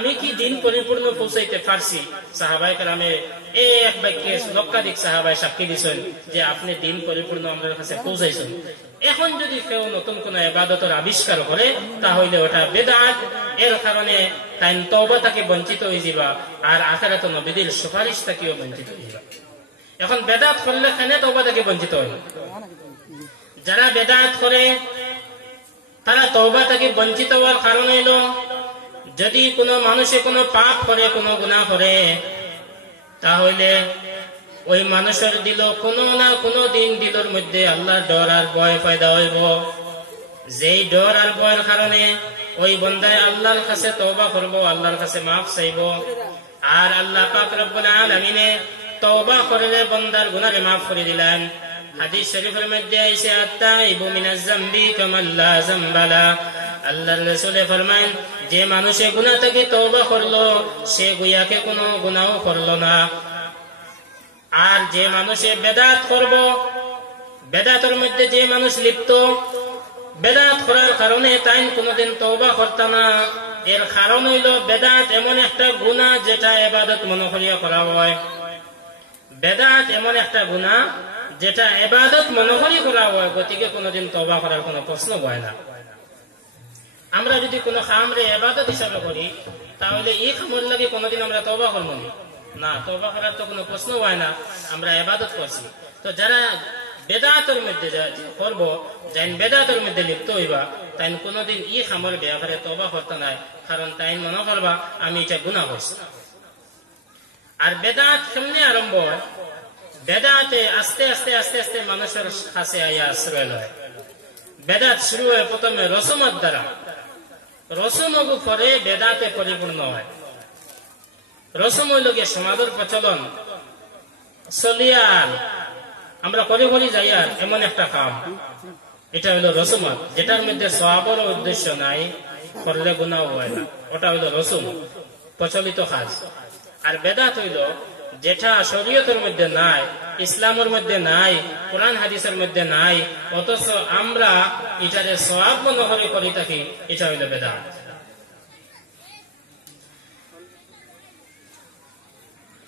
আমি কি দিন পরিপূর্ণ পৌঁছাইতে পারছি? সাহাবায়ে কেরামে এক বাক্যে লক্ষাধিক সাহাবায়ে সাক্ষী দিয়েছেন যে আপনি দিন পরিপূর্ণ আমাদের কাছে পৌঁছাইছেন। এখন যদি কেউ নতুন কোন ইবাদতের আবিষ্কার করে তাহলে ওটা বেদাত, এর কারণে তাই তওবা থেকে বঞ্চিত হয়ে যাবা, আর আখিরাতে নবীদের সুপারিশ থেকেও বঞ্চিত হয়ে যাবা। এখন বেদাত করলে কেন তওবা থেকে বঞ্চিত হয়? যারা বেদাত করে তারা তওবা থেকে বঞ্চিত হওয়ার কারণ হইল, যদি কোনো মানুষে কোনো পাপ করে, কোনো গুনাহ করে, তাহলে ওই মানুষের দিল কোনো না কোনো দিন দিলের মধ্যে আল্লাহর ডর আর ভয় পয়দা হইব। যেই ডর আর ভয়ের কারণে ওই বান্দায় আল্লাহর কাছে তওবা করব, আল্লাহর কাছে মাফ চাইব। আর আল্লাহ পাক রব্বুল আলামিনে তওবা করলে বান্দার গুনাহ মাফ করে দিলেন। হাদিস শরীফের মধ্যে আইছে আত-তাইবু মিনাজ যামবি কামা লা যামবা লা। আল্লাহর রাসূল ফরমান, যে মানুষে গুনাহ থেকে তওবা করলো সে গুয়াকে কোনো গুনাহও করলো না। আর যে মানুষে বেদাত করব, বেদাতের মধ্যে যে মানুষ লিপ্ত, বেদাত করার কারণে তাই কোনোদিন তওবা করতে না। এর কারণ হইল বেদাত এমন একটা গুনাহ যেটা ইবাদত মনে করিয়া করা হয়। বেদাত এমন একটা গুনাহ যেটা ইবাদত মনে করিয়া করা হয়, গতিকে কোনোদিন তওবা করার কোনো প্রশ্ন হয় না। আমরা যদি কোনো কামরে ইবাদত হিসাবে করি তাহলে এই কামের লাগে কোনোদিন আমরা তওবা করব না, তওবা করার তো কোনো প্রশ্ন হয় না, আমরা ইবাদত করছি। তো যারা বেদাতের মধ্যে করবো, যাই বেদাতের মধ্যে লিপ্ত হইবা, তাই কোনোদিন এই কামের ব্যাপারে তওবা করতে নাই, কারণ তাই মনে করবা আমি এটা গুনাহ করছি। আর বেদাত কেমনে আরম্ভ হয়? বেদাতে আস্তে আস্তে আস্তে আস্তে মানুষের কাছে আইয়া আশ্রয় লয়। বেদাত শুরু হয় প্রথমে রসমের দ্বারা, রসম পরে বেদাতে পরিপূর্ণ হয়। রসম হইল গিয়ে সমাজের প্রচলন, চলিয়ার আমরা করে করি যাইয়ার এমন একটা কাম, এটা হইল রসমাত, যেটার মধ্যে সওয়াবের উদ্দেশ্য নাই, করলে গুনাহ হয় না, ওটা হইল রসম, প্রচলিত কাজ। আর বেদাত হইল যেটা শরীয়তের মধ্যে নাই, ইসলামের মধ্যে নাই, কোরআন হাদিসের মধ্যে নাই, অথচ আমরা এটারে সওয়াব মনে করে করি থাকি, এটা হইল বেদাত।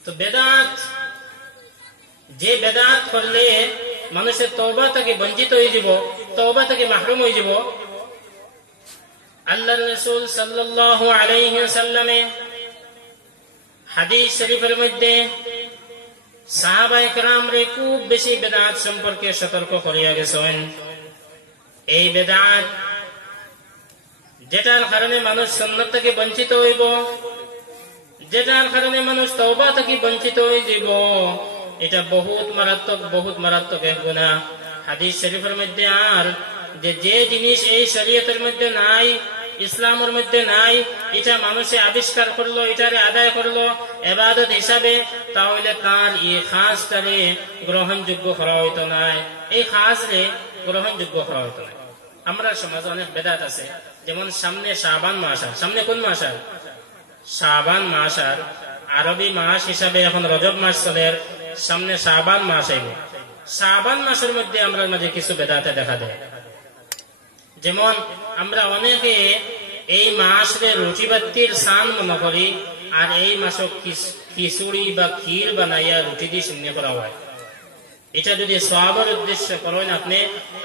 তো বেদাত, যে বেদাত করলে মানুষের তওবা থেকে বঞ্চিত হয়ে যাব, তওবা থেকে মাহরুম হয়ে যাব, আল্লাহর রাসূল সাল্লাল্লাহু আলাইহি ওয়াসাল্লামে হাদিস শরীফের মধ্যে সাহাবায়ে কেরামরে খুব বেশি বেদাত সম্পর্কে সতর্ক করিয়া গেছেন। এই বেদাত যেটার কারণে মানুষ সুন্নাত থেকে বঞ্চিত হইব, যেটার কারণে মানুষ তওবা থেকে বঞ্চিত হয়ে যাব, এটা বহুত মারাত্মক এক গুনাহ। হাদিস শরীফের মধ্যে আর যে জিনিস এই শরীয়তের মধ্যে নাই, ইসলামের মধ্যে নাই, এটা মানুষে আবিষ্কার করলো, এটারে আদায় করলো ইবাদত হিসাবে, তাহলে তার এই খাসটারে গ্রহণযোগ্য করা হইতো না, এই খাসরে গ্রহণযোগ্য করা হইতো না। আমরা সমাজে অনেক বেদাত আছে, যেমন সামনে শাবান মাস, সামনে কোন মাস? আর শাবান মাস, আর আরবি মাস হিসাবে এখন রজব মাস চলে, সামনে শাবান মাস আইব। শাবান মাসের মধ্যে আমরা মাঝে কিছু বেদাতে দেখা দেয়, যেমন আমরা অনেকে এই মাসে রুটি বাতির সান মনে করি, আর এই মাসে খিচুড়ি বা ক্ষীর বানাইয়া রুটি দিয়ে শূন্য করা হয়। এটা যদি সওয়াবের উদ্দেশ্য করেন আপনি,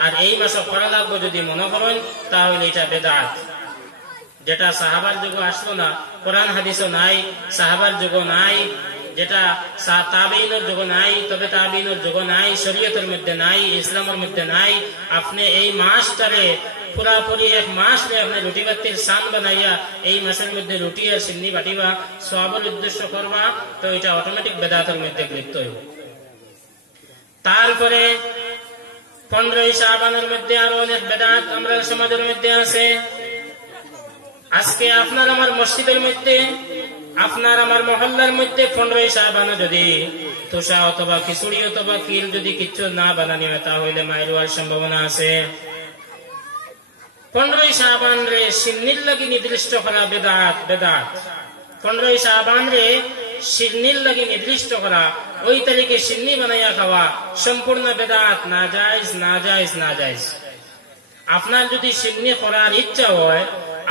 আর এই মাসে করা লাগবে যদি মনে করেন, তাহলে এটা বেদাত, যেটা সাহাবার যুগে আসলো না, কোরআন হাদিসও নাই, সাহাবার যুগও নাই, যেটা তাবেঈনের যুগ নাই, তবে তাবেঈনের যুগ নাই, শরীয়তের মধ্যে নাই, ইসলামের মধ্যে নাই। আপনি এই মাসটারে পুরাপুরি এক মাস আপনি রুটি বাতির সান বানাইয়া এই মাসের মধ্যে রুটি আর সিন্নি বাটিবা, সওয়াবের উদ্দেশ্য করবা, তো এটা অটোমেটিক বেদাতের মধ্যে লিপ্ত হইব। তারপরে 15 শাবানের মধ্যে আরো অনেক বেদাত আমরা সমাজের মধ্যে আছে। আজকে আপনার আমার মসজিদের মধ্যে, আপনার আমার মহল্লার মধ্যে 15 শাবানে যদি তোষা অথবা খিচুড়ি অথবা ক্ষীর যদি কিছু না বানানি হয়, তাহলে মায়ের হওয়ার সম্ভাবনা আছে। 15 শাবান রে সিন্নির লাগি নির্দিষ্ট করা বেদাত, বেদাত। 15 শাবান রে সিন্নির লাগি নির্দিষ্ট করা, ওই তারিখে সিন্নি বানাইয়া খাওয়া সম্পূর্ণ বেদাত, না জায়েজ, না জায়েজ, না জায়েজ। আপনার যদি সিন্নি করার ইচ্ছা হয়,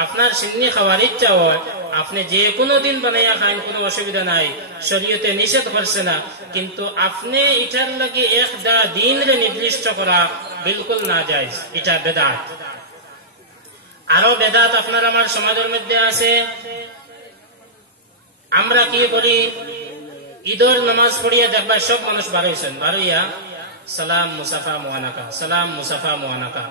আপনার সিন্নি খাওয়ার ইচ্ছা হয়, আপনি যে কোনো দিন বানাইয়া খান, কোনো অসুবিধা নাই, শরীয়তে নিষেধ করছে না, কিন্তু আপনি এটার লাগে একটা দিন রে নির্দিষ্ট করা বিলকুল না যায়, এটা বেদাত। আরো বেদাত আপনার আমার সমাজের মধ্যে আছে। আমরা কি করি, ঈদের নামাজ পড়িয়া দেখবা সব মানুষ বারোইছেন, বারোইয়া সালাম মুসাফা মুআনাকা, সালাম মুসাফা মুআনাকা,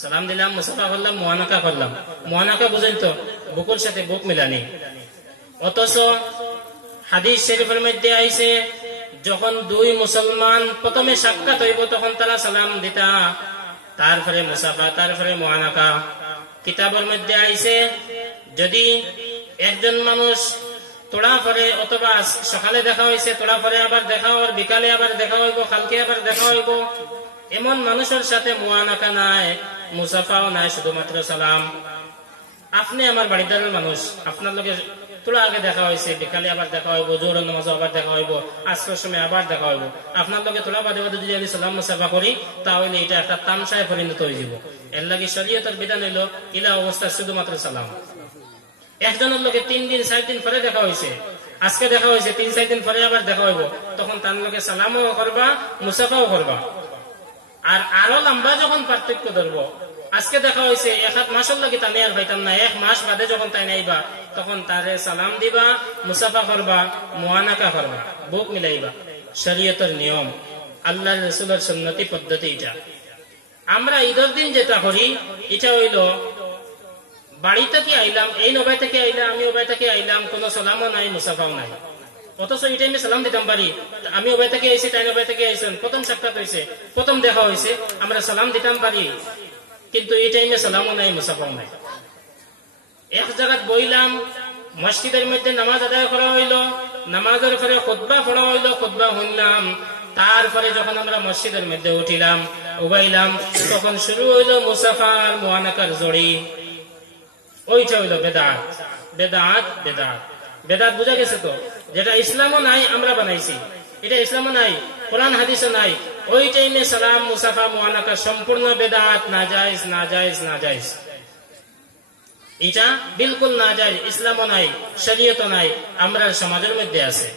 সালাম দিলাম, মুসাফা করলাম, মুআনাকা করলাম। মুআনাকা বুঝেন তো, বুকুর সাথে বুক মিলানি। অথচ হাদিস শরীফের মধ্যে আইছে যখন দুই মুসলমান প্রথমে সাক্ষাৎ হইব তখন তারা সালাম দিতা, তারপরে মুসাফা, তারপরে মুআনাকা। কিতাবের মধ্যে আইছে যদি একজন মানুষ তোড়া পরে, অথবা সকালে দেখা হয়েছে তোড়া পরে আবার দেখা হওয়ার, বিকালে আবার দেখা হইব, কালকে আবার দেখা হইব, এমন মানুষের সাথে মুআনাকা নাই, মুসাফাও নাই, শুধুমাত্র সালাম। আপনি আমার বাড়িদারের মানুষ, আপনার লগে তোড়া আগে দেখা হয়েছে, বিকালে আবার দেখা হইব, জোহরের নামাজে আবার দেখা হইব, আসরের সময় আবার দেখা হইব, আপনার লগে তোড়া বাদে বাদে যদি আমি সালাম মুসাফা করি তাহলে এটা একটা তামসায় পরিণত হয়ে যাব। এর লাগে শরীয়তের বিধান হইল ইলা অবস্থা শুধুমাত্র সালাম। একজনের লোকে 3 দিন 4 দিন পরে দেখা হয়েছে, আজকে দেখা হয়েছে, 3-4 দিন পরে আবার দেখা হইব, তখন তার লোকে সালামও করবা, মুসাফাও করবা। আর আরো লম্বা যখন পার্থক্য ধরবো, আজকে দেখা হয়েছে 1 মাসের লাগে তাই আর পাইতাম না, 1 মাস বাদে যখন তাই নাইবা তখন তারে সালাম দিবা, মুসাফা করবা, মুআনাকা করবা, বুক মিলাইবা। শরীয়তের নিয়ম, আল্লাহর রাসূলের সুন্নতি পদ্ধতি এটা। আমরা ঈদের দিন যেটা করি এটা হইল বাড়ি থেকে আইলাম, এই নবাই থেকে আইলাম, আমি ওবাই থেকে আইলাম, কোনো সালামও নাই, মুসাফাও নাই, অথচ এই টাইমে সালাম দিতাম পারি। আমি ওবাই থেকে আইছি, তাই নবাই থেকে আইছেন, প্রথম সাক্ষাৎ হয়েছে, প্রথম দেখা হয়েছে, আমরা সালাম দিতাম পারি, কিন্তু এই টাইমে সালামও নাই, মুসাফাও নাই। এক জায়গায় বইলাম, মসজিদের মধ্যে নামাজ আদায় করা হইল, নামাজের পরে খুতবা পড়া হইল, খুতবা শুনলাম, তারপরে যখন আমরা মসজিদের মধ্যে উঠিলাম, উবাইলাম, তখন শুরু হইল মুসাফা আর মুআনাকার জড়ি। ওইটা হইল বেদাত। বেদাত বেদাত বেদাত বুঝা গেছে তো, যেটা ইসলামও নাই আমরা বানাইছি, এটা ইসলামও নাই, কোরআন হাদিসও নাই। ওই টাইমে সালাম মুসাফা মুআনাকা সম্পূর্ণ বেদাত, নাজায়েজ নাজায়েজ নাজায়েজ, এটা বিলকুল নাজায়েজ, ইসলামও নাই, শরীয়তও নাই, আমরা সমাজের মধ্যে আছে।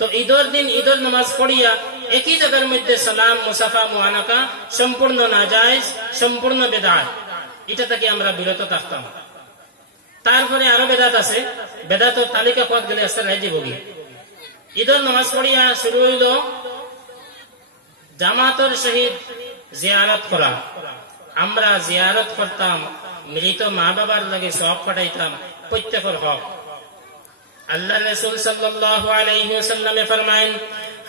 তো ঈদের দিন ঈদের নামাজ পড়িয়া একই জায়গার মধ্যে সালাম মুসাফা মুআনাকা সম্পূর্ণ নাজায়েজ, সম্পূর্ণ বেদাত, এটা থেকে আমরা বিরত থাকতাম। তারপরে আরো বেদাত আছে, বেদাতের তালিকা পথ গেলে আসতে রাজি ভোগী। ঈদের নামাজ পড়িয়া শুরু হইল জামাতের সহিত জিয়ারত করা। আমরা জিয়ারত করতাম, মৃত মা বাবার লাগে সওয়াব পাঠাইতাম, প্রত্যেকের হক। আল্লাহ রাসূল সাল্লাল্লাহু আলাইহি ওয়াসাল্লাম ফরমায়েন,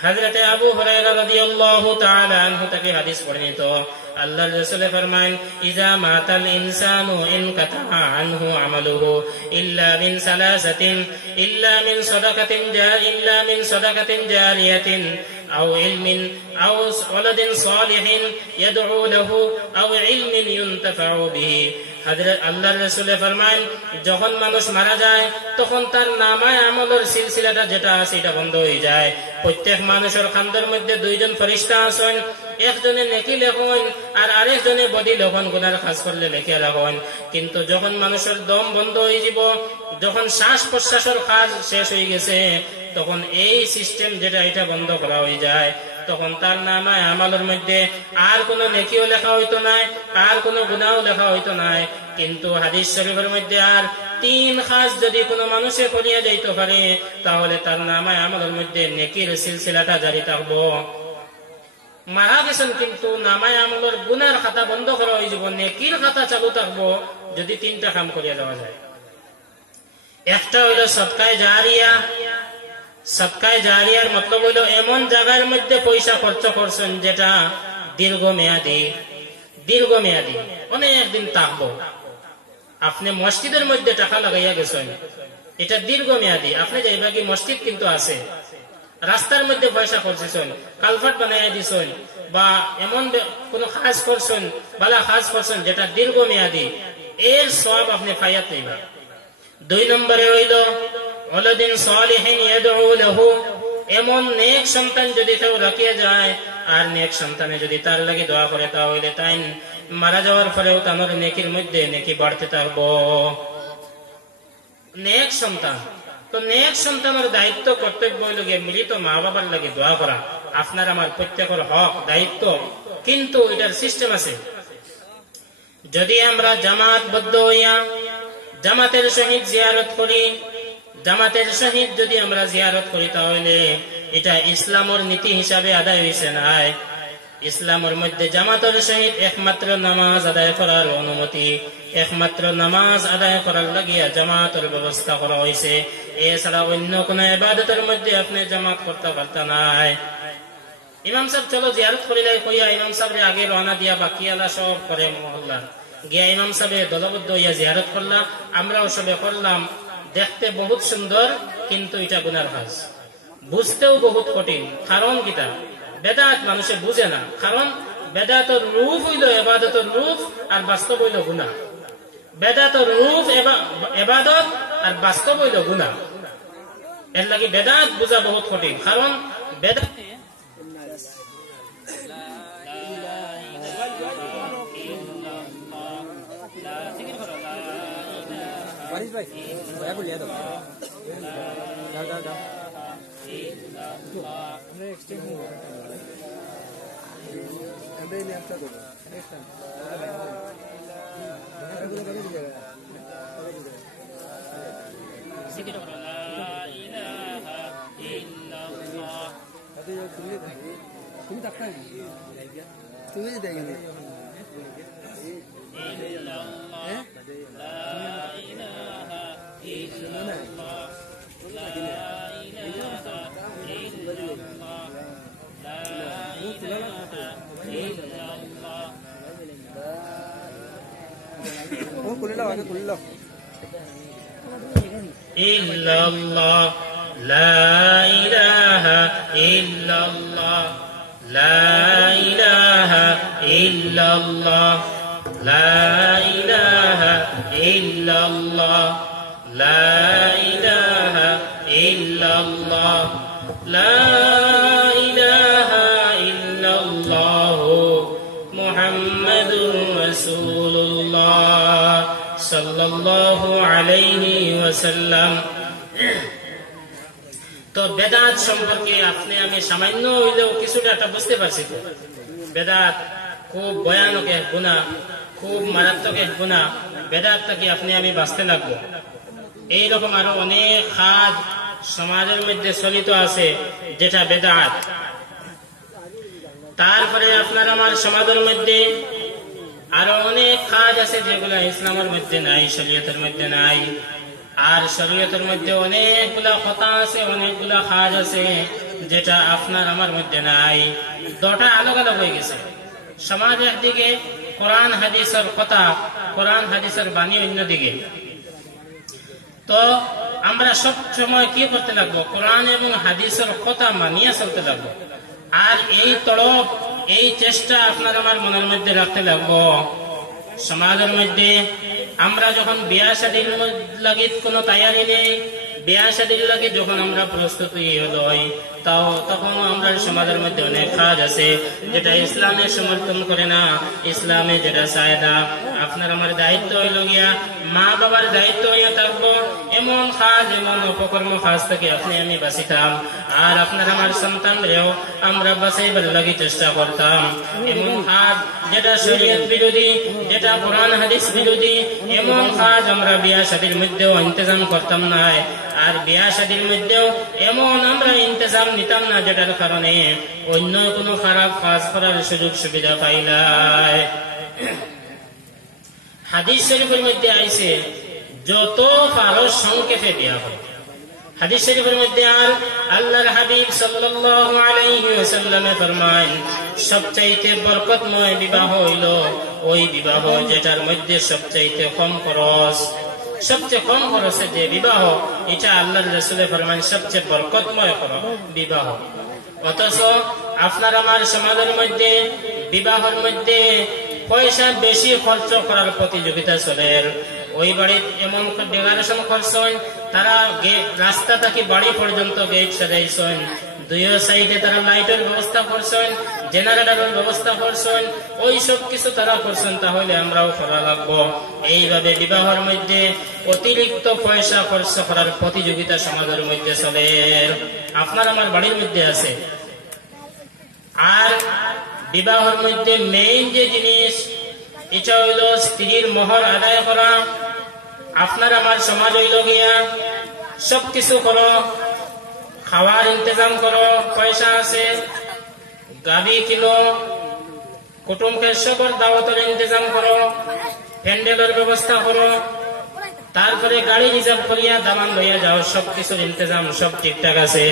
হযরত আবু হুরায়রা রাদিয়াল্লাহু তাআলা আনহু থেকে হাদিস বর্ণিত, আল্লাহর রাসূল ফরমায়েন, ইজা মাতাল ইনসানু ইনকাতা আনহু আমালুহু ইল্লা মিন সালাসাতিন, ইল্লা মিন সাদাকাতিন জারিয়াতিন আও ইলমিন আও ওয়ালাদিন সালিহিন ইয়াদউ লাহু আও ইলমিন ইউনতাফাউ বিহি। আল্লাহর রাসূল ফরমায়েন, যখন মানুষ মারা যায় তখন তার নামায়ে আমলের সিলসিলাটা যেটা আছে এটা বন্ধ হয়ে যায়। প্রত্যেক মানুষের খান্দার মধ্যে 2 জন ফেরেশতা আছেন, একজনে নেকি লেখন আর আরেকজনে বদি লেখন, গুনার কাজ করলে লেখা লেখন। কিন্তু যখন মানুষের দম বন্ধ হয়ে যাব, যখন শ্বাস প্রশ্বাসের কাজ শেষ হয়ে গেছে, তখন এই সিস্টেম যেটা এটা বন্ধ করা হয়ে যায়। তখন তার নামায়ে আমলের মধ্যে আর কোনো নেকিও লেখা হইতো না, আর কোনো গুনাহও লেখা হইতো না। কিন্তু হাদিস শরীফের মধ্যে আর 3 কাজ যদি কোনো মানুষে করিয়া যাইতে পারে, তাহলে তার নামায়ে আমলের মধ্যে নেকির সিলসিলাটা জারি থাকবো। মারা গেছেন কিন্তু নামায়ে আমলের গুনার খাতা বন্ধ করা হয়ে যাব, নেকির খাতা চালু থাকবো যদি 3টা কাম করিয়া যাওয়া যায়। একটা হইল সদকায়ে জারিয়া। সদকায়ে জারিয়ার মতলব হইল এমন জায়গার মধ্যে পয়সা খরচ করছেন যেটা দীর্ঘমেয়াদী, অনেক দিন থাকবো। আপনি মসজিদের মধ্যে টাকা লাগাইয়া গেছেন, এটা দীর্ঘমেয়াদী, আপনি যাইবা কি মসজিদ কিন্তু আছে, রাস্তার মধ্যে পয়সা খরচেছেন, কালভার্ট বানাইয়া দিছেন, বা এমন কোন কাজ করছেন, বালা কাজ করছেন যেটা দীর্ঘমেয়াদী, এর সওয়াব আপনি পাইয়া পাইবা। 2 নম্বরে হইল ওয়ালাদিন সালিহিন ইয়াদউ লাহু, এমন নেক সন্তান যদি কেউ রাখিয়া যায় আর নেক সন্তানে যদি তার লাগি দোয়া করে, তাহলে তাই মারা যাওয়ার পরেও তার নেকির মধ্যে নেকি বাড়তে থাকবো। নেক সন্তান। তো নেক সন্তানের দায়িত্ব কর্তব্য হইল গিয়ে মিলিত মা বাবার লাগে দোয়া করা, আপনার আমার প্রত্যেকের হক দায়িত্ব। কিন্তু এটার সিস্টেম আছে। যদি আমরা জামাতবদ্ধ হইয়া জামাতের সহিত জিয়ারত করি, জামাতের সহিত যদি আমরা জিয়ারত করি, তাহলে এটা ইসলামের নীতি হিসাবে আদায় হয়েছে নাই। ইসলামের মধ্যে জামাতের সহিত একমাত্র নামাজ আদায় করার অনুমতি, একমাত্র নামাজ আদায় করার লাগিয়া জামাতের ব্যবস্থা করা হয়েছে। এছাড়া অন্য কোন ইবাদতের মধ্যে আপনি জামাত করতে পারতেন নাই। ইমাম সাহেব চলো জিয়ারত করিলাই কইয়া ইমাম সাহেব আগে রওনা দিয়া বাকিয়ালা সব করে মহল্লা গিয়া ইমাম সাহেব দলবদ্ধ হইয়া জিয়ারত করলাম, আমরাও সবে করলাম। দেখতে বহুত সুন্দর, কিন্তু এটা গুনার কাজ, বুঝতেও বহুত কঠিন। কারণ কিতা? বেদাত মানুষে বুঝে না। কারণ বেদাতের রূপ হইল এবাদতের রূপ, আর বাস্তব হইল গুনাহ। বেদাতের রূপ এবাদত, আর বাস্তব হইল গুনাহ। এর লাগি বেদাত বুঝা বহুত কঠিন। কারণ বেদাত illallah la ilaha illallah la ilaha illallah la ilaha illallah la ilaha illallah la ilaha illallah muhammadur rasulullah sallallahu alayhi wa sallam। তো বেদাত সম্পর্কে আপনি আমি সামান্য হইলেও কিছুটা একটা বুঝতে পারছি। তো বেদাত খুব ভয়ানক এক গুনাহ, খুব মারাত্মক এক গুনাহ। বেদাত থেকে আপনি আমি বাঁচতে লাগবো। এইরকম আরো অনেক কাজ সমাজের মধ্যে চলিত আছে যেটা বেদাত। তারপরে আপনার আমার সমাজের মধ্যে আরো অনেক কাজ আছে যেগুলা ইসলামের মধ্যে নাই, শরীয়তের মধ্যে নাই। আর শরীয়তের মধ্যে অনেকগুলা কথা আছে, অনেকগুলা কাজ আছে যেটা আপনার আমার মধ্যে নাই। দুটা আলাদা আলাদা হয়ে গেছে। সমাজ একদিকে, কোরআন হাদিসের কথা, কোরআন হাদিসের বাণী অন্যদিকে। তো আমরা সব সময় কি করতে লাগবো? কোরআন এবং হাদিসের কথা মানিয়ে চলতে লাগবো। আর এই তড়প, এই চেষ্টা আপনার আমার মনের মধ্যে রাখতে লাগবো। সমাজের মধ্যে আমরা যখন বিয়া শাদীর লাগে কোনো তৈরি নেই, বিয়া শাদীর লাগে যখন আমরা প্রস্তুতি হই, তখন আমরা সমাজের মধ্যে অনেক কাজ আছে যেটা ইসলামে সমর্থন করে না, ইসলামে যেটা চায় না। আপনার আমার দায়িত্ব হইল গিয়া মা বাবার দায়িত্ব হইয়া থাকবো এমন কাজ, এমন অপকর্ম কাজ থেকে আপনি আমি বাঁচিতাম। আর আপনার আমার সন্তানরেও আমরা বাঁচাইবার লাগি চেষ্টা করতাম। এমন কাজ যেটা শরীয়ত বিরোধী, যেটা কোরআন হাদিস বিরোধী, এমন কাজ আমরা বিয়া শাদীর মধ্যেও ইন্তজাম করতাম না। আর বিয়া শাদীর মধ্যেও এমন আমরা ইন্তজাম নিতাম না যেটার কারণে অন্য কোনো খারাপ কাজ করার সুযোগ সুবিধা পাইলাই। হাদিস শরীফের মধ্যে আইছে যত পারো সংক্ষেপে বিয়া হয়। হাদিস শরীফের মধ্যে আর আল্লাহর হাবিব সাল্লাল্লাহু আলাইহি ওয়াসাল্লাম ফরমান, সবচাইতে বরকতময় বিবাহ হইল ওই বিবাহ যেটার মধ্যে সবচাইতে কম খরচ। সবচেয়ে কম খরচে যে বিবাহ, এটা আল্লাহর রাসূল ফরমান সবচেয়ে বরকতময় বিবাহ। অথচ আপনার আমার সমাজের মধ্যে বিবাহের মধ্যে পয়সা বেশি খরচ করার প্রতিযোগিতা চলে। ওই বাড়ির এমন ডেকোরেশন করছেন, তারা রাস্তা থেকে বাড়ি পর্যন্ত গেট সাজাইছেন, দুইও সাইডে তারা লাইটের ব্যবস্থা করছেন, জেনারেটরের ব্যবস্থা করছেন, ওই সব কিছু তারা করছেন, তাহলে আমরাও করা লাগবো। এইভাবে বিবাহের মধ্যে অতিরিক্ত পয়সা খরচ করার প্রতিযোগিতা সমাজের মধ্যে চলে। আপনার আমার বাড়ির মধ্যে আছে। আর বিবাহের মধ্যে মেইন যে জিনিস, এটা হইল স্ত্রীর মোহর আদায় করা। আপনার আমার সমাজ হইল গিয়া সবকিছু করো, খাওয়ার ইন্তজাম করো, পয়সা আছে, গাড়ি কিনো, কুটুমকে সবর দাওয়াতের ইন্তজাম করো, প্যান্ডেলের ব্যবস্থা করো, তারপরে গাড়ি রিজার্ভ করিয়া দামান লইয়া যাও, সবকিছুর ইন্তজাম সব ঠিকঠাক আছে।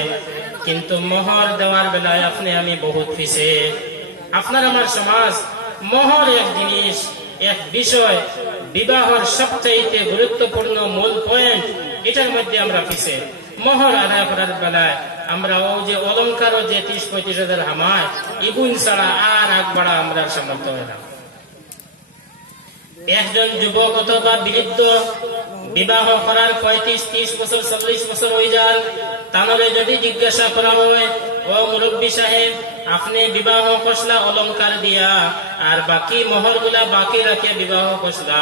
কিন্তু মোহর দেওয়ার বেলায় আপনি আমি বহুত পিছে। আপনার আমার সমাজ মোহর এক জিনিস, এক বিষয়, বিবাহের সবচাইতে গুরুত্বপূর্ণ মূল পয়েন্ট, এটার মধ্যে আমরা পিছে। মোহর আদায় করার বেলায় আমরা ও যে অলঙ্কারও যে 30-35 হাজার হামায়, ইগুন ছাড়া আর আগ বাড়া আমরা সামর্থ্য হয় না। একজন যুবক অথবা বৃদ্ধ বিবাহ করার 35-30 বছর 40 বছর হয়ে যান, তাহলে যদি জিজ্ঞাসা করা হয়, ও মুরব্বী সাহেব, আপনি বিবাহ করছলা অলঙ্কার দিয়া, আর বাকি মোহর গুলা বাকি রাখে বিবাহ করছলা,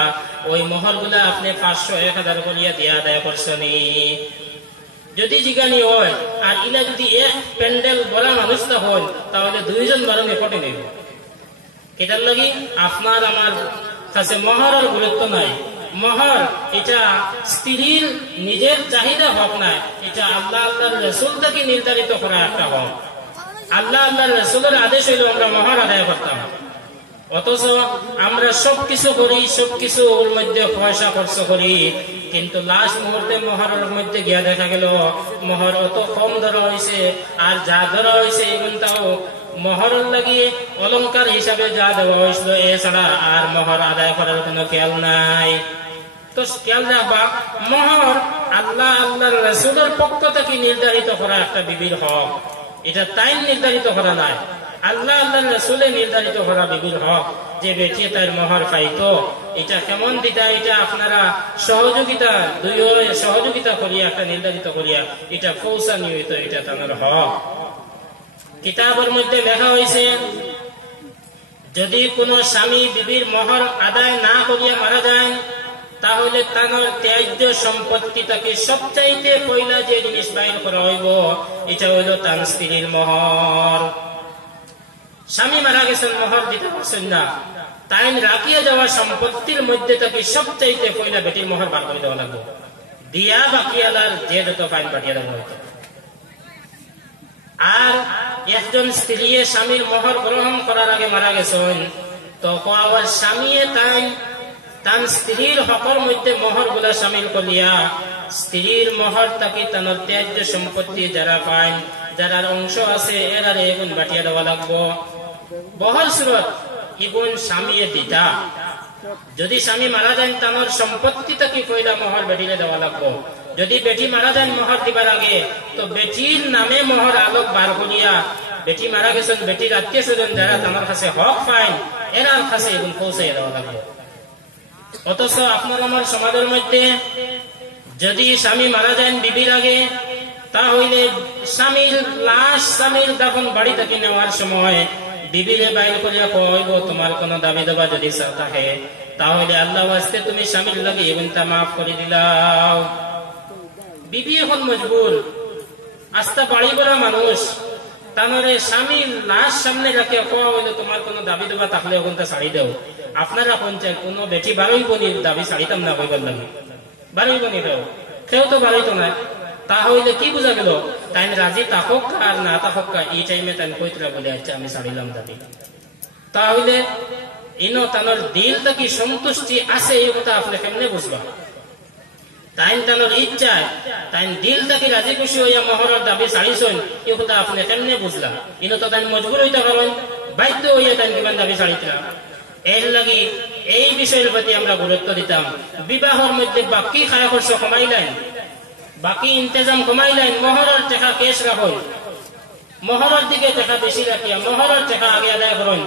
ওই মোহর গুলা আপনি 500-1000 করিয়া দিয়া আদায় করছনি? যদি জিজ্ঞানি হয়, আর ইলা যদি এক প্যান্ডেল বলা মানুষটা হয়, তাহলে 2 জন বারণে পটে নেব। এটার লাগি আপনার আমার কাছে মোহরের গুরুত্ব নাই। মোহর এটা স্ত্রীর নিজের চাহিদা হক না, এটা আল্লাহ আল্লাহর রাসূল থেকে নির্ধারিত করা একটা হক। আল্লাহ আল্লাহর রাসূলের আদেশ হইল আমরা মোহর আদায় করতাম, অথচ আমরা সবকিছু করি, সবকিছু ওর মধ্যে পয়সা খরচ করি, কিন্তু লাস্ট মুহূর্তে মোহরের মধ্যে গিয়া দেখা গেল মোহর অত কম ধরা হয়েছে, আর যা ধরা হয়েছে এগুনটাও মোহরের লাগিয়ে অলঙ্কার হিসাবে যা দেওয়া হয়েছিল, এছাড়া আর মোহর আদায় করার কোনো খেয়াল নাই। তো খেয়াল রাখবা, মোহর আল্লাহ আল্লাহর রাসূলের পক্ষ থেকে নির্ধারিত করা একটা বিবির হক, এটা তাই নির্ধারিত করা নাই, আল্লাহ আল্লাহর রাসূলে নির্ধারিত করা বিবির হক। যে বেটি তার মোহর পাইতো, এটা কেমন দিতা, এটা আপনারা সহযোগিতা সহযোগিতা করিয়া একটা নির্ধারিত করিয়া এটা পৌঁছানি হইতো, এটা তাদের হক। কিতাবের মধ্যে লেখা হয়েছে, যদি কোনো স্বামী বিবির মোহর আদায় না করিয়া মারা যায়, তাহলে তার ত্যায্য সম্পত্তি তাকে সবচাইতে পয়লা যে জিনিস বাইর করা হইব, এটা হইল তার স্ত্রীর মোহর। স্বামী মারা গেছেন, মোহর দিতে পারছেন না, তাই রাখিয়া যাওয়া সম্পত্তির মধ্যে তাকে সবচাইতে পয়লা বেটির মোহর বার করে দেওয়া লাগবে, দিয়া বাকিয়ালার যে যত ফাইন পাঠিয়ে দেওয়া হইত। আর একজন স্ত্রী স্বামীর মোহর গ্রহণ করার আগে মারা গেছেন, তখন আবার স্বামী তার স্ত্রীর হকের মধ্যে মোহর গুলা সামিল করিয়া স্ত্রীর মোহর তাকে তার ত্যায্য সম্পত্তি যারা পায়, যারা অংশ আছে, এরা এগুন বাটিয়া দেওয়া লাগবো। বহর সুরত এগুন স্বামী দিতা, যদি স্বামী মারা যান তার সম্পত্তি তাকে পয়লা মোহর বেটিলে দেওয়া লাগবো। যদি বেটি মারা যান মোহর দিবার আগে, তো বেটির নামে মোহর আলোক বার করিয়া, বেটি মারা গেছেন, বেটির আত্মীয় স্বজন যারা তার কাছে হক পায়, এরার কাছে এগুন পৌঁছাইয়া দেওয়া লাগবো। অথচ আপনার আমার সমাজের মধ্যে যদি স্বামী মারা যান বিবির আগে, তাহলে স্বামীর লাশ স্বামীর দাফন বাড়ি থেকে নেওয়ার সময় বিবিরে বাইর করিয়া কইব, তোমার কোন দাবি দেবা যদি থাকে, তাহলে আল্লাহ ওয়াস্তে তুমি স্বামীর লাগে এগুনটা মাফ করে দিলাও। বিবি এখন মজবুর, আস্থা বাড়ি করা মানুষ, তাহলে স্বামীর লাশ সামনে রাখে কোয়া হইলে তোমার কোন দাবি দেবা থাকলে ওখানটা ছাড়ি দেও। আপনারা পঞ্চায়েত কোন বেটি বারোই বনির দাবি ছাড়িতাম না কইবার লাগে, বারোই বনি দেও, কেউ তো বারোইতো না। তাহলে কি বোঝা গেল, তাই রাজি থাকুক আর না থাকুক, এই টাইমে তাই কইতরা বলে, আচ্ছা আমি ছাড়িলাম দাবি। তাহলে ইনো তানোর দিল কি সন্তুষ্টি আছে, এই কথা আপনি কেমনে বুঝবা? তাই তানোর ইচ্ছায় তাই দিল থেকে রাজি খুশি হইয়া মোহরের দাবি ছাড়িছেন, এই কথা আপনি কেমনে বুঝলাম? ইনো তো তাই মজবুর হইতে পারেন, বাধ্য হইয়া তাই কিমান দাবি ছাড়িতাম। এর লাগি এই বিষয়ের প্রতি আমরা গুরুত্ব দিতাম। বিবাহের মধ্যে বাকি খায় খরচ কমাইলেন, বাকি ইন্তজাম কমাইলেন, মোহরের টাকা কেশ রাখুন, মোহরের দিকে টাকা বেশি রাখিয়া মোহরের টাকা আগে আদায় করুন,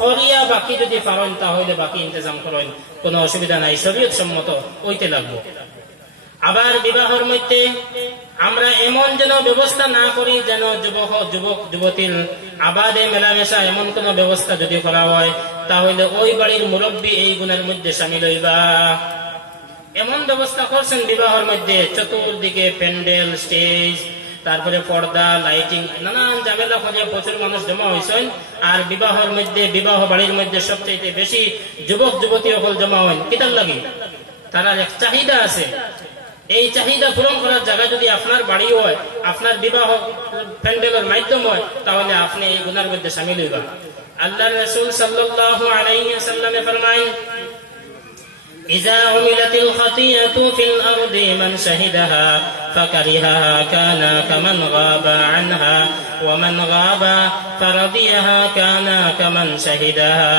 করিয়া বাকি যদি পারেন তাহলে বাকি ইন্তজাম করেন, কোনো অসুবিধা নাই, শরীয়ত সম্মত হইতে লাগবো। আবার বিবাহের মধ্যে আমরা এমন যেন ব্যবস্থা না করি যেন যুবক যুবতীর আবাদে মেলামেশা এমন কোন ব্যবস্থা যদি করা হয় তাহলে ওই বাড়ির মুরব্বী এই গুণের মধ্যে সামিল হইবা। এমন ব্যবস্থা করছেন বিবাহের মধ্যে, চতুর্দিকে প্যান্ডেল, স্টেজ, তারপরে পর্দা, লাইটিং, নানান ঝামেলা করে প্রচুর মানুষ জমা হয়েছেন। আর বিবাহের মধ্যে, বিবাহ বাড়ির মধ্যে সবচেয়ে বেশি যুবক যুবতী সকল জমা হন কিতার লাগে? তারা এক চাহিদা আছে, এই চাহিদা পূরণ করার জায়গা যদি আপনার বাড়ি হয়, আপনার বিবাহ প্যান্ডেলের মাধ্যম হয়, তাহলে আপনি এই গুনার মধ্যে সামিল হইবা। আল্লাহর রাসূল সাল্লাল্লাহু আলাইহি ওয়াসাল্লাম ফরমায়, إذا عملت الخطيئة في الأرض من شهدها فكرهها كان كمن غاب عنها ومن غاب فرضيها كان كمن شهدها।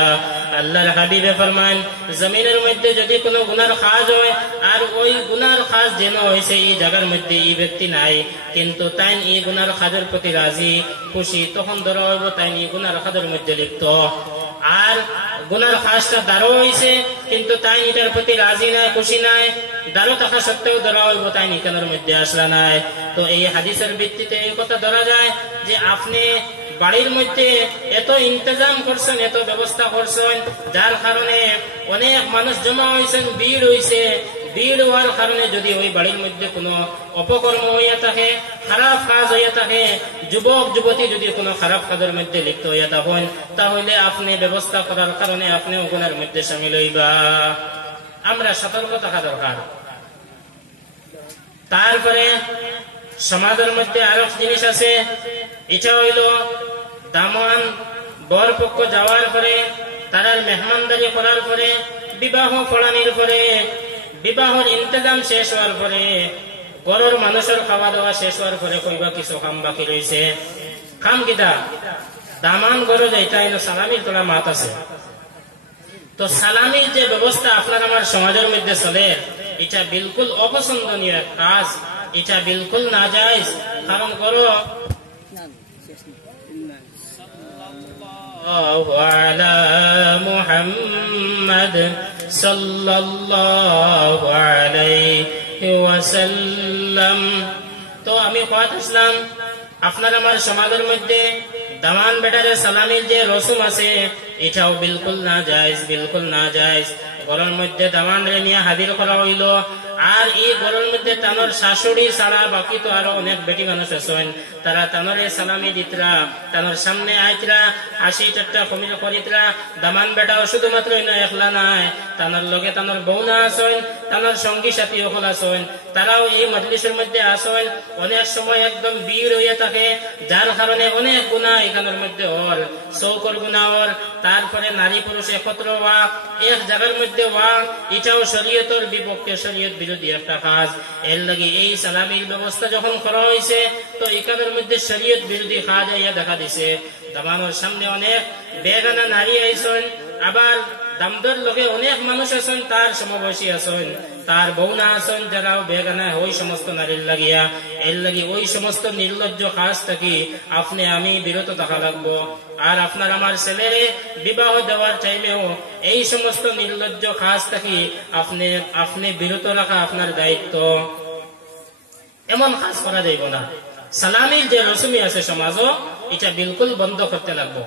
আল্লাহর হাবিবে ফরমান, জমিনের মধ্যে যদি কোনো গুনার কাজ হয় আর ওই গুনার কাজ যেন হয়েছে এই জায়গার মধ্যে এই ব্যক্তি নাই, কিন্তু তাই এই গুনার কাজের প্রতি রাজি খুশি, তখন ধরা হইব তাই এই গুনার কাজের মধ্যে লিপ্ত। আর গুনার কাজটা দারো হয়েছে কিন্তু তাই এটার প্রতি রাজি নাই, খুশি নাই, দারো থাকা সত্ত্বেও ধরা হইব তাই নিকানোর মধ্যে আসলা নাই। তো এই হাদিসের ভিত্তিতে এই কথা ধরা যায় যে আপনি বাড়ির মধ্যে এত ইন্তজাম করছেন, এত ব্যবস্থা করছেন, যার কারণে অনেক মানুষ জমা হয়েছেন, ভিড় হয়েছে, ভিড় হওয়ার কারণে যদি ওই বাড়ির মধ্যে কোনো অপকর্ম হইয়া থাকে, খারাপ কাজ হইয়া থাকে, যুবক যুবতী যদি কোনো খারাপ কাজের মধ্যে লিপ্ত হইয়া থাকেন, তাহলে আপনি ব্যবস্থা করার কারণে আপনি ওগুলোর মধ্যে সামিল হইবা। আমরা সতর্ক থাকা দরকার। তারপরে সমাজের মধ্যে আরো জিনিস আছে, এটা হইল দামান বর পক্ষ যাওয়ার পরে, তারার মেহমানদারি করার পরে, বিবাহ পড়ানির পরে, বিবাহের ইন্তজাম শেষ হওয়ার পরে, গরুর মানুষের খাওয়া দাওয়া শেষ হওয়ার পরে কইবা কিছু কাম বাকি রয়েছে। কাম কিটা? দামান গরু যেটা হইল সালামির তোলা মাত আছে। তো সালামির যে ব্যবস্থা আপনার আমার সমাজের মধ্যে চলে, এটা বিলকুল অপছন্দনীয় কাজ, এটা বিলকুল নাজায়েজ। কারণ গরু আলা মুহাম্মদ সাল্লাল্লাহু আলাইহি ওয়াসাল্লাম। তো আমি কথা ইসলাম আপনার আমার সমাজের মধ্যে দামান বেটারে সালামির যে রসুম আছে এটাও বিলকুল না জায়েজ, বিলকুল না জায়েজ। ঘরের মধ্যে দামান রে নিয়ে হাজির করা হইল, আর এই ঘরের মধ্যে তানোর শাশুড়ি ছাড়া বাকি তো আরো অনেক বেটি মানুষ আছেন, তারা তানোরে সালামি দিতরা, তানোর সামনে আইতরা, হাসি ঠাট্টা কমিল করিতরা। দামান বেটাও শুধুমাত্র একলা নাই, তানোর লগে তানোর বউনা আছেন, তানোর সঙ্গী সাথী সকল আছেন, তারাও এই মজলিসের মধ্যে আসেন। অনেক সময় একদম ভিড় হইয়া থাকে, যার কারণে অনেক গুনাহ এখানের মধ্যে হল, চৌকর গুনাহ হল। তারপরে নারী পুরুষ একত্র হওয়া, এক জায়গার মধ্যে হওয়া, এটাও শরীয়তের বিপক্ষে, শরীয়ত বিরোধী একটা কাজ। এর লাগে এই সালামির ব্যবস্থা যখন করা হয়েছে, তো এখানের মধ্যে শরীয়ত বিরোধী কাজ হইয়া দেখা দিছে। দামানোর সামনে অনেক বেগানা নারী আইসেন, আবার দামদর লোকে অনেক মানুষ আছেন, তার সমবয়সী আছেন, তার বউনা আছেন, যারাও বেগানা ওই সমস্ত নারীর লাগিয়া। এর লাগি ওই সমস্ত নির্লজ্জ কাজ থাকি আপনি আমি বিরত থাকা লাগবো। আর আপনার আমার ছেলেরে বিবাহ দেওয়ার টাইমেও এই সমস্ত নির্লজ্জ কাজ থাকি আপনি বিরত রাখা আপনার দায়িত্ব। এমন কাজ করা যাইব না। সালামির যে রসুমি আছে সমাজও, এটা বিলকুল বন্ধ করতে লাগবো।